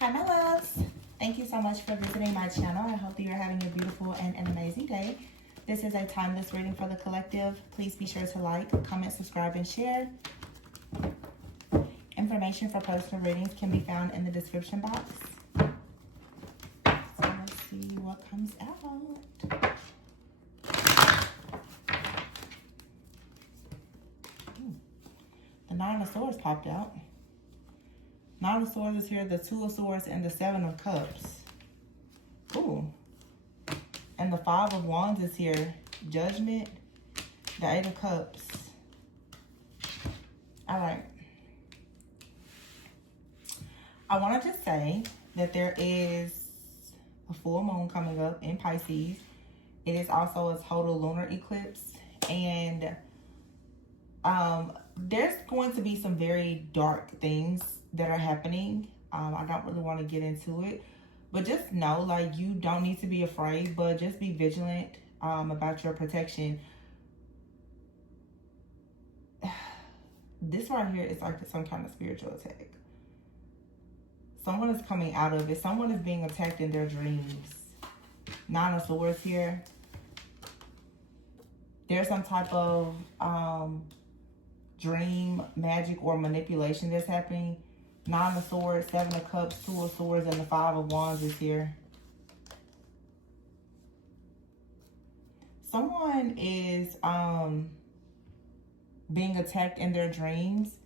Hi, my loves. Thank you so much for visiting my channel. I hope that you're having a beautiful and an amazing day. This is a timeless reading for the collective. Please be sure to like, comment, subscribe, and share. Information for personal readings can be found in the description box. So let's see what comes out. The Nine of Swords popped out. Nine of Swords is here, the Two of Swords, and the Seven of Cups. Ooh. And the Five of Wands is here. Judgment, the Eight of Cups. All right. I want to just say that there is a full moon coming up in Pisces. It is also a total lunar eclipse. And there's going to be some very dark things that are happening. I don't really want to get into it, but just know, like, you don't need to be afraid, but just be vigilant about your protection. This right here is like some kind of spiritual attack. Someone is coming out of it. Someone is being attacked in their dreams. Nine of Swords here. There's some type of dream, magic, or manipulation that's happening. Nine of Swords, Seven of Cups, Two of Swords, and the Five of Wands is here. Someone is being attacked in their dreams.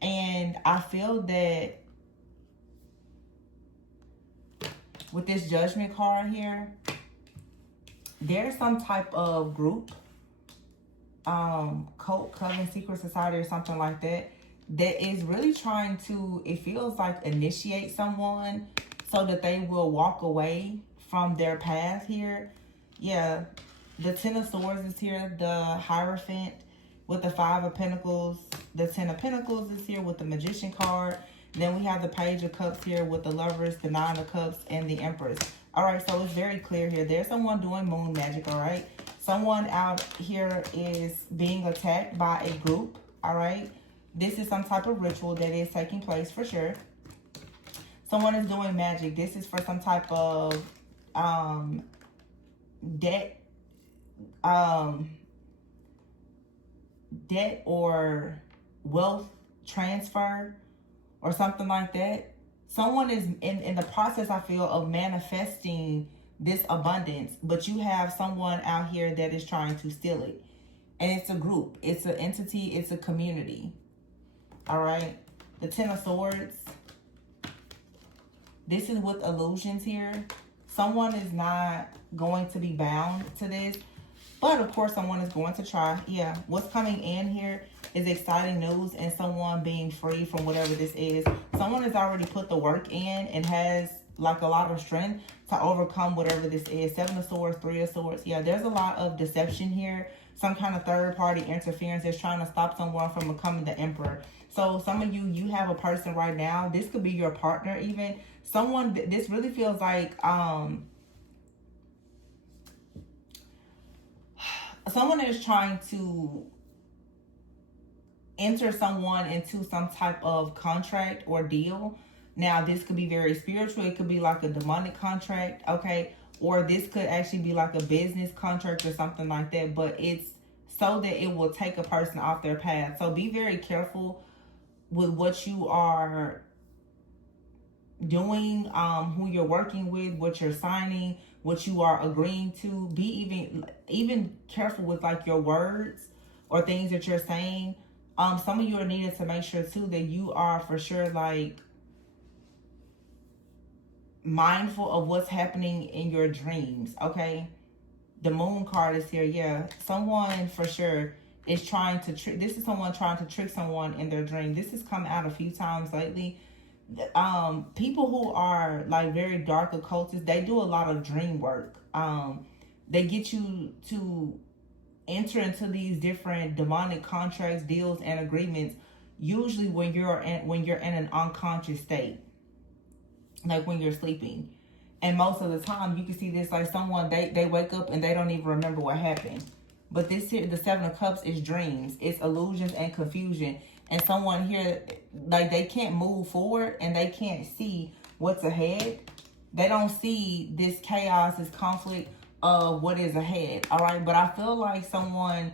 And I feel that with this Judgment card here, there's some type of group, cult, coven, secret society, or something like that, that is really trying to, it feels like, initiate someone so that they will walk away from their path here. Yeah, the Ten of Swords is here, the Hierophant with the Five of Pentacles, the Ten of Pentacles is here with the Magician card. Then we have the Page of Cups here with the Lovers, the Nine of Cups, and the Empress. All right, so it's very clear here. There's someone doing moon magic, all right? Someone out here is being attacked by a group, all right? This is some type of ritual that is taking place for sure. Someone is doing magic. This is for some type of debt or wealth transfer or something like that. Someone is in the process, I feel, of manifesting this abundance, but you have someone out here that is trying to steal it. And it's a group, it's an entity, it's a community. All right, the Ten of Swords. This is with illusions here. Someone is not going to be bound to this, but of course someone is going to try. Yeah, what's coming in here is exciting news and someone being free from whatever this is. Someone has already put the work in and has like a lot of strength to overcome whatever this is. Seven of Swords, Three of Swords. Yeah, there's a lot of deception here. Some kind of third-party interference is trying to stop someone from becoming the emperor. So some of you have a person right now. This could be your partner even. Someone, this really feels like someone is trying to enter someone into some type of contract or deal. Now, this could be very spiritual. It could be like a demonic contract, okay? Or this could actually be like a business contract or something like that. But it's so that it will take a person off their path. So be very careful with what you are doing, who you're working with, what you're signing, what you are agreeing to. Be even careful with like your words or things that you're saying. Some of you are needed to make sure too that you are for sure like mindful of what's happening in your dreams, okay? The Moon card is here. Yeah, someone for sure is trying to trick. This is someone trying to trick someone in their dream. This has come out a few times lately. People who are like very dark occultists, they do a lot of dream work. They get you to enter into these different demonic contracts, deals, and agreements, usually when you're in an unconscious state, like when you're sleeping. And most of the time you can see this, like someone, they wake up and they don't even remember what happened. But this here, the Seven of Cups, is dreams. It's illusions and confusion. And someone here, like, they can't move forward and they can't see what's ahead. They don't see this chaos, this conflict of what is ahead. All right. But I feel like someone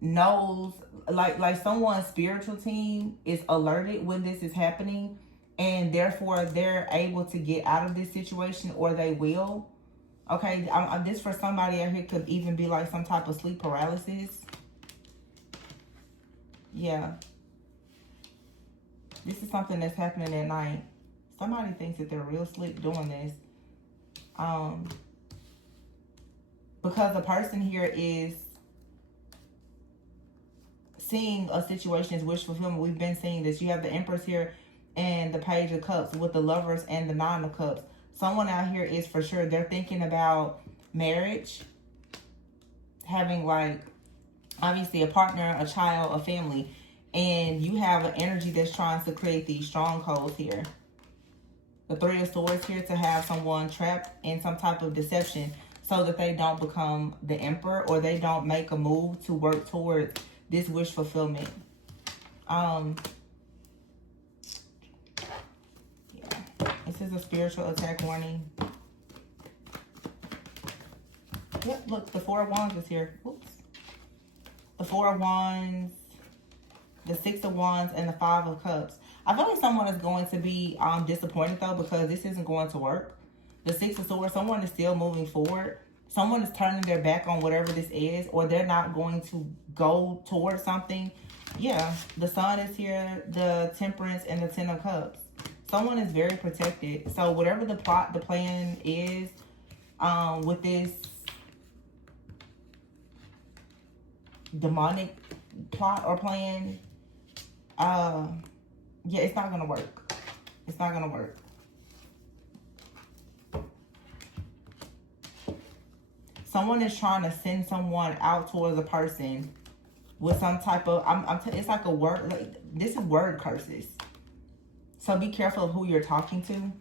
knows, like someone's spiritual team is alerted when this is happening, and therefore they're able to get out of this situation, or they will. Okay, this for somebody out here could even be like some type of sleep paralysis. Yeah. This is something that's happening at night. Somebody thinks that they're real slick doing this. Because the person here is seeing a situation as wish fulfillment. We've been seeing this. You have the Empress here and the Page of Cups with the Lovers and the Nine of Cups. Someone out here is for sure, they're thinking about marriage, having like, obviously a partner, a child, a family. And you have an energy that's trying to create these strongholds here. The Three of Swords here to have someone trapped in some type of deception so that they don't become the Emperor, or they don't make a move to work towards this wish fulfillment. This is a spiritual attack warning. Yep, look, the Four of Wands is here. Oops. The Four of Wands, the Six of Wands, and the Five of Cups. I feel like someone is going to be disappointed, though, because this isn't going to work. The Six of Swords, someone is still moving forward. Someone is turning their back on whatever this is, or they're not going to go towards something. Yeah, the Sun is here, the Temperance, and the Ten of Cups. Someone is very protected. So whatever the plot, the plan is with this demonic plot or plan, yeah, it's not going to work. It's not going to work. Someone is trying to send someone out towards a person with some type of, it's like a word, like, this is word curses. So be careful of who you're talking to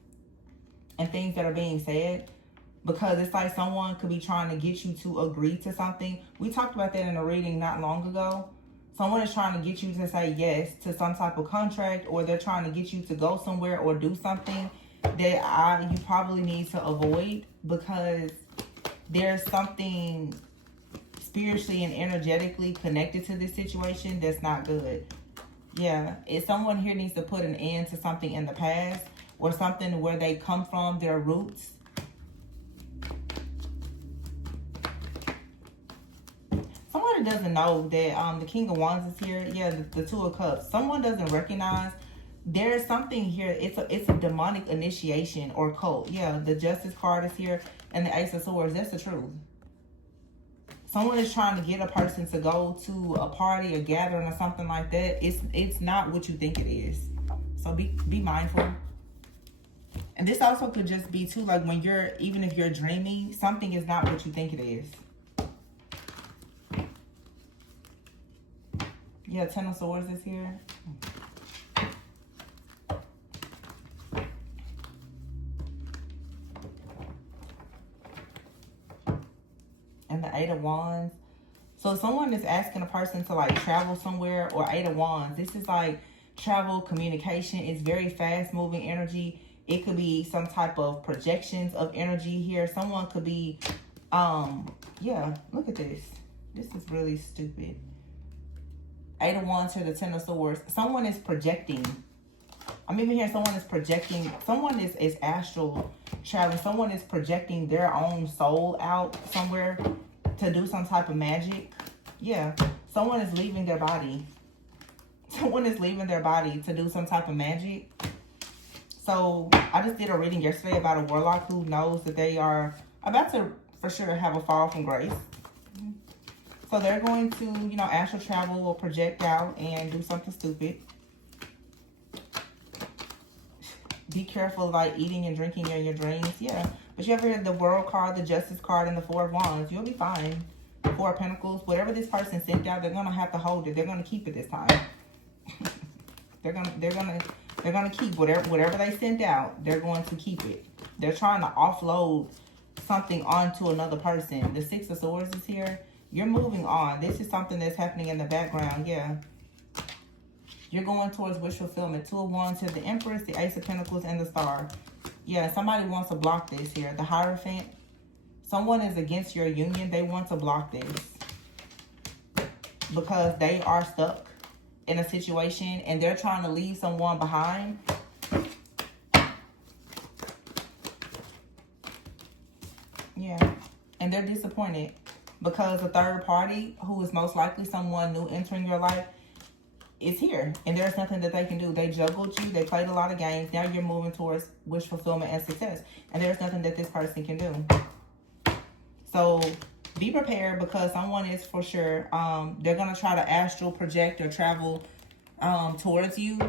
and things that are being said, because it's like someone could be trying to get you to agree to something. We talked about that in a reading not long ago. Someone is trying to get you to say yes to some type of contract, or they're trying to get you to go somewhere or do something that you probably need to avoid, because there's something spiritually and energetically connected to this situation that's not good. Yeah, if someone here needs to put an end to something in the past, or something where they come from, their roots. Someone doesn't know that the King of Wands is here. Yeah, the Two of Cups. Someone doesn't recognize there's something here. It's a demonic initiation or cult. Yeah, the Justice card is here, and the Ace of Swords. That's the truth. Someone is trying to get a person to go to a party, a gathering, or something like that. It's not what you think it is. So be mindful. And this also could just be too, like when even if you're dreaming, something is not what you think it is. Yeah, Ten of Swords is here. And the Eight of Wands. So someone is asking a person to like travel somewhere, or Eight of Wands. This is like travel, communication. It's very fast moving energy. It could be some type of projections of energy here. Someone could be, yeah, look at this. This is really stupid. Eight of Wands here, the Ten of Swords. Someone is projecting. I'm even hearing someone is projecting. Someone is astral traveling. Someone is projecting their own soul out somewhere to do some type of magic. Yeah. Someone is leaving their body. Someone is leaving their body to do some type of magic. So I just did a reading yesterday about a warlock who knows that they are about to, for sure, have a fall from grace. So they're going to, you know, astral travel or project out and do something stupid. Be careful like eating and drinking in your dreams. Yeah. But you ever heard the World card, the Justice card, and the Four of Wands? You'll be fine. Four of Pentacles. Whatever this person sent out, they're gonna have to hold it. They're gonna keep it this time. they're gonna keep whatever they sent out. They're going to keep it. They're trying to offload something onto another person. The Six of Swords is here. You're moving on. This is something that's happening in the background. Yeah. You're going towards wish fulfillment. 2 of Wands to the Empress, the Ace of Pentacles, and the Star. Yeah, somebody wants to block this here. The Hierophant. Someone is against your union. They want to block this because they are stuck in a situation and they're trying to leave someone behind. Yeah, and they're disappointed because a third party, who is most likely someone new entering your life, is here. And there's nothing that they can do. They juggled you. They played a lot of games. Now you're moving towards wish fulfillment and success. And there's nothing that this person can do. So be prepared because someone is for sure, they're going to try to astral project or travel towards you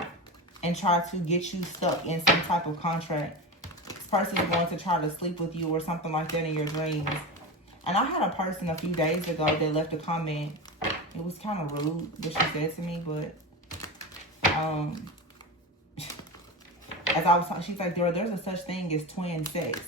and try to get you stuck in some type of contract. This person is going to try to sleep with you or something like that in your dreams. And I had a person a few days ago that left a comment. It was kind of rude what she said to me, but as I was talking, she's like, there's a such thing as twin sex.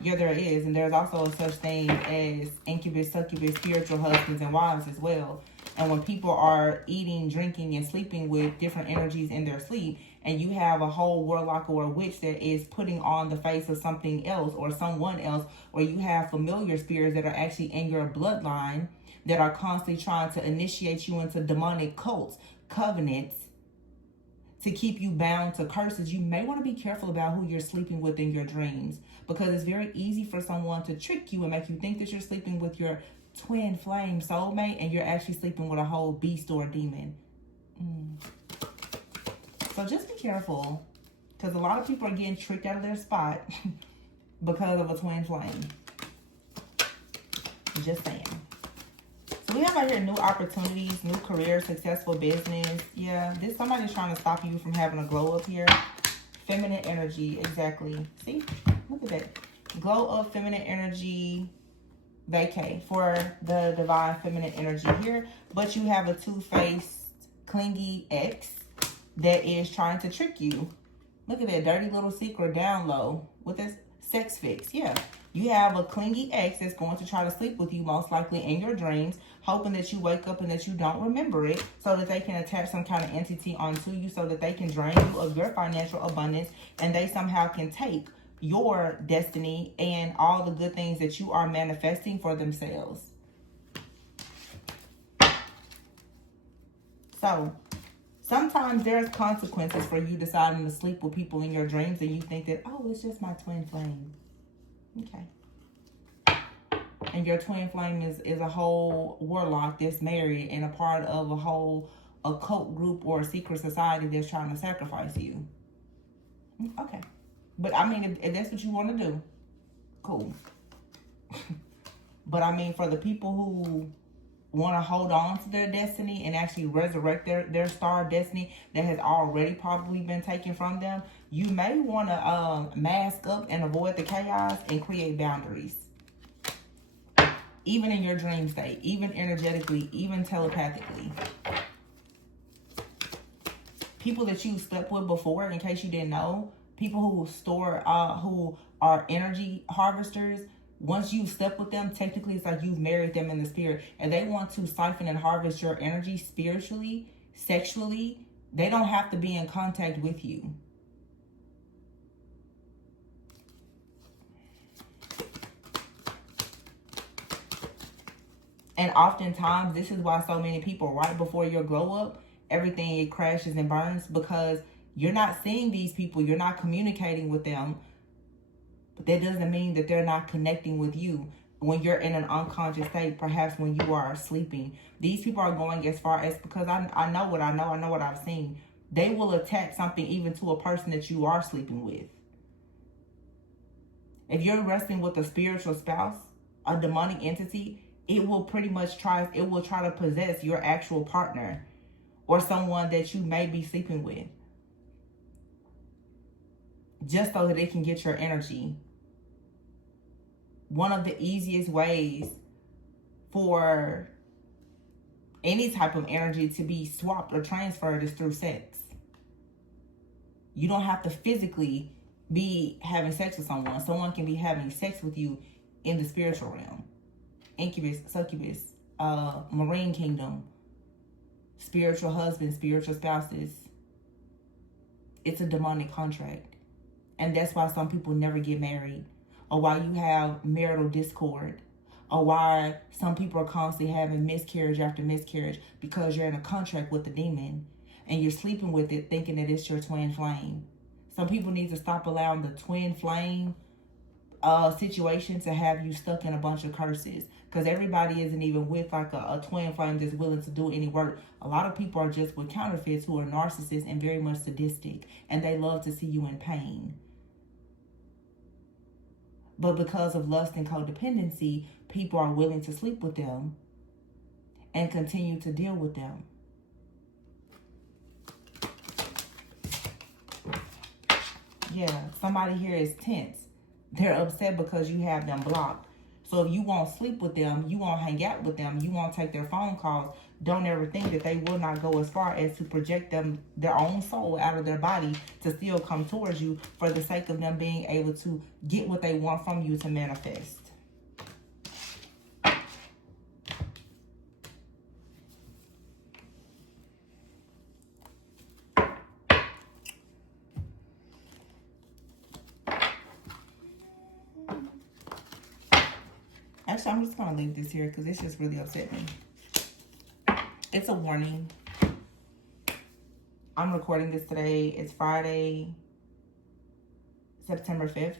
Yeah, there is. And there's also a such thing as incubus, succubus, spiritual husbands and wives as well. And when people are eating, drinking, and sleeping with different energies in their sleep, and you have a whole warlock or a witch that is putting on the face of something else or someone else, or you have familiar spirits that are actually in your bloodline that are constantly trying to initiate you into demonic cults, covenants, to keep you bound to curses, you may want to be careful about who you're sleeping with in your dreams, because it's very easy for someone to trick you and make you think that you're sleeping with your twin flame soulmate and you're actually sleeping with a whole beast or a demon. So just be careful, because a lot of people are getting tricked out of their spot because of a twin flame. Just saying. So we have right here new opportunities, new career, successful business. Yeah, this somebody's trying to stop you from having a glow up here. Feminine energy, exactly. See, look at that. Glow up, feminine energy, vacay for the divine feminine energy here. But you have a two-faced, clingy ex that is trying to trick you. Look at that dirty little secret down low with this sex fix. Yeah. You have a clingy ex that's going to try to sleep with you, most likely in your dreams, hoping that you wake up and that you don't remember it, so that they can attach some kind of entity onto you, so that they can drain you of your financial abundance, and they somehow can take your destiny and all the good things that you are manifesting for themselves. So sometimes there's consequences for you deciding to sleep with people in your dreams, and you think that, oh, it's just my twin flame. Okay. And your twin flame is a whole warlock that's married and a part of a whole occult group or a secret society that's trying to sacrifice you. Okay. But I mean, if that's what you want to do, cool. But I mean, for the people who want to hold on to their destiny and actually resurrect their star destiny that has already probably been taken from them, you may want to mask up and avoid the chaos and create boundaries. Even in your dream state, even energetically, even telepathically. People that you slept with before, in case you didn't know, people who who are energy harvesters, once you've slept with them, technically it's like you've married them in the spirit, and they want to siphon and harvest your energy spiritually, sexually. They don't have to be in contact with you. And oftentimes, this is why so many people, right before your glow up, everything it crashes and burns, because you're not seeing these people, you're not communicating with them. But that doesn't mean that they're not connecting with you when you're in an unconscious state, perhaps when you are sleeping. These people are going as far as, because I know what I know what I've seen. They will attach something even to a person that you are sleeping with. If you're resting with a spiritual spouse, a demonic entity, it will pretty much try to possess your actual partner or someone that you may be sleeping with, just so that it can get your energy. One of the easiest ways for any type of energy to be swapped or transferred is through sex. You don't have to physically be having sex with someone. Someone can be having sex with you in the spiritual realm. Incubus, succubus, marine kingdom, spiritual husbands, spiritual spouses. it's a demonic contract. And that's why some people never get married, or why you have marital discord, or why some people are constantly having miscarriage after miscarriage, because you're in a contract with the demon and you're sleeping with it thinking that it's your twin flame. Some people need to stop allowing the twin flame situation to have you stuck in a bunch of curses, because everybody isn't even with like a twin flame that's willing to do any work. A lot of people are just with counterfeits who are narcissists and very much sadistic, and they love to see you in pain. But because of lust and codependency, people are willing to sleep with them and continue to deal with them. Yeah, somebody here is tense. They're upset because you have them blocked. So if you won't sleep with them, you won't hang out with them, you won't take their phone calls, don't ever think that they will not go as far as to project their own soul out of their body to still come towards you for the sake of them being able to get what they want from you to manifest. Actually, I'm just going to leave this here because it's just really upset me. It's a warning. I'm recording this today. It's Friday, September 5th.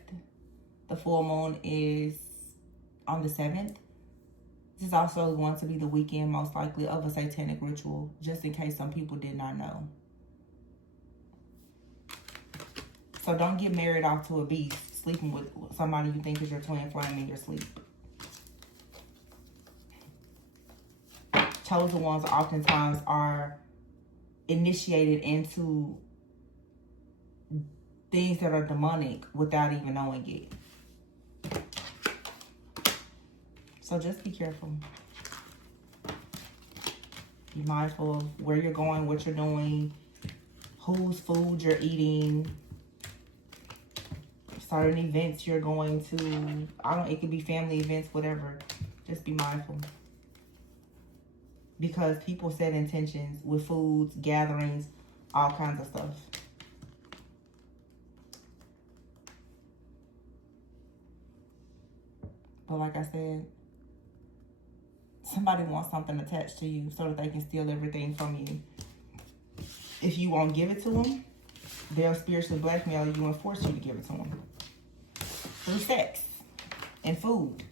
The full moon is on the 7th. This is also going to be the weekend, most likely, of a satanic ritual, just in case some people did not know. So don't get married off to a beast, sleeping with somebody you think is your twin flame in your sleep. Chosen ones oftentimes are initiated into things that are demonic without even knowing it. So just be careful. Be mindful of where you're going, what you're doing, whose food you're eating, certain events you're going to. It could be family events, whatever. Just be mindful. Because people set intentions with foods, gatherings, all kinds of stuff. But like I said, somebody wants something attached to you so that they can steal everything from you. If you won't give it to them, they'll spiritually blackmail you and force you to give it to them. Through sex and food.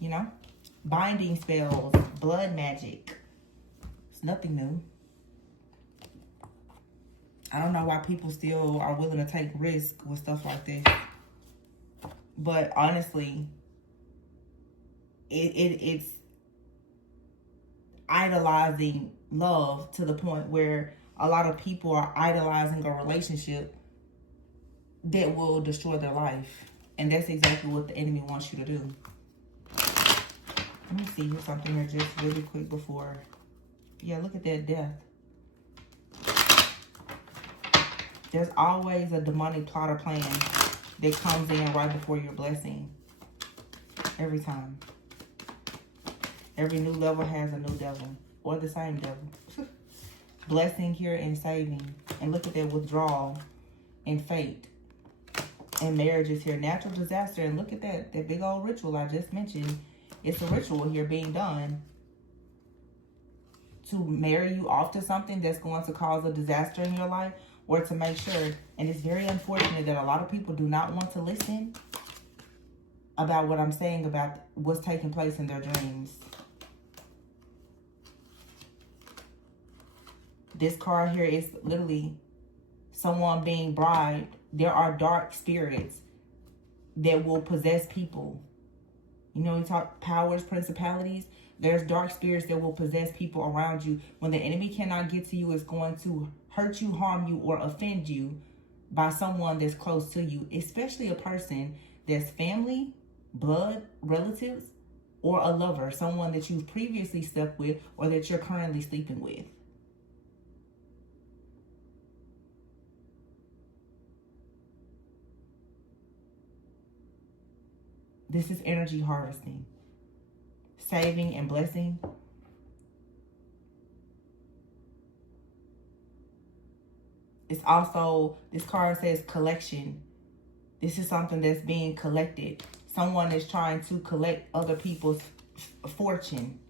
You know? Binding spells, blood magic. It's nothing new. I don't know why people still are willing to take risks with stuff like this. But honestly, it's idolizing love to the point where a lot of people are idolizing a relationship that will destroy their life. And that's exactly what the enemy wants you to do. Let me see here something here just really quick before. Yeah, look at that death. There's always a demonic plot or plan that comes in right before your blessing. Every time. Every new level has a new devil. Or the same devil. Blessing here and saving. And look at that withdrawal and fate. And marriages here. Natural disaster. And look at that big old ritual I just mentioned. It's a ritual here being done to marry you off to something that's going to cause a disaster in your life, or to make sure. And it's very unfortunate that a lot of people do not want to listen about what I'm saying about what's taking place in their dreams. This card here is literally someone being bribed. There are dark spirits that will possess people. You know, we talk powers, principalities. There's dark spirits that will possess people around you. When the enemy cannot get to you, it's going to hurt you, harm you, or offend you by someone that's close to you, especially a person that's family, blood, relatives, or a lover, someone that you've previously slept with or that you're currently sleeping with. This is energy harvesting, saving and blessing. It's also, this card says collection. This is something that's being collected. Someone is trying to collect other people's fortune.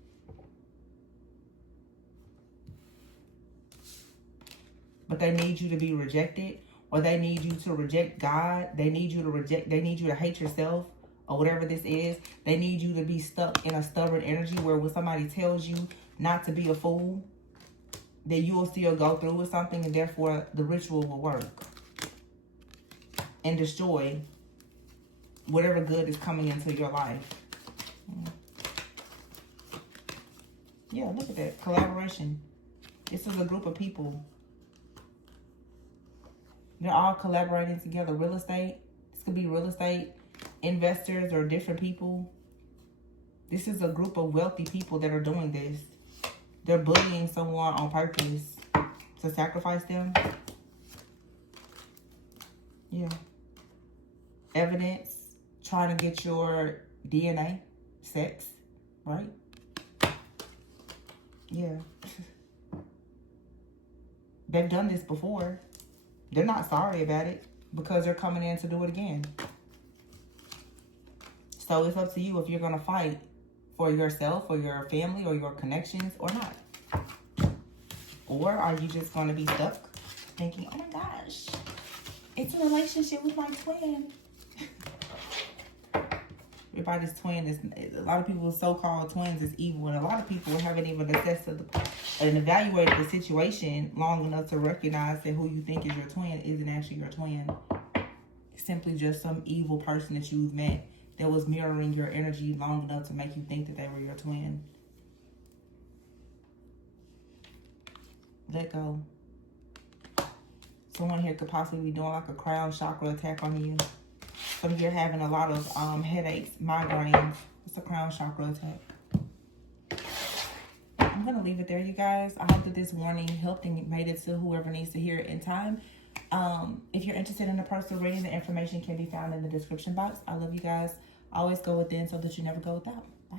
But they need you to be rejected, or they need you to reject God. They need you to hate yourself, or whatever this is. They need you to be stuck in a stubborn energy where when somebody tells you not to be a fool, that you will still go through with something, and therefore the ritual will work and destroy whatever good is coming into your life. Yeah, look at that. Collaboration. This is a group of people. They're all collaborating together. Real estate. This could be real estate investors or different people. This is a group of wealthy people that are doing this. They're bullying someone on purpose to sacrifice them. Yeah. Evidence. Trying to get your DNA. Sex. Right? Yeah. They've done this before. They're not sorry about it because they're coming in to do it again. So it's up to you if you're going to fight for yourself or your family or your connections or not. Or are you just going to be stuck thinking, oh my gosh, it's a relationship with my twin. Everybody's twin is, a lot of people's so-called twins is evil, and a lot of people haven't even assessed and evaluated the situation long enough to recognize that who you think is your twin isn't actually your twin. It's simply just some evil person that you've met that was mirroring your energy long enough to make you think that they were your twin. Let go. Someone here could possibly be doing like a crown chakra attack on you. Some of you are having a lot of headaches, migraines. It's a crown chakra attack. I'm going to leave it there, you guys. I hope that this warning helped and made it to whoever needs to hear it in time. If you're interested in a personal reading, the information can be found in the description box. I love you guys. Always go within so that you never go without. Bye.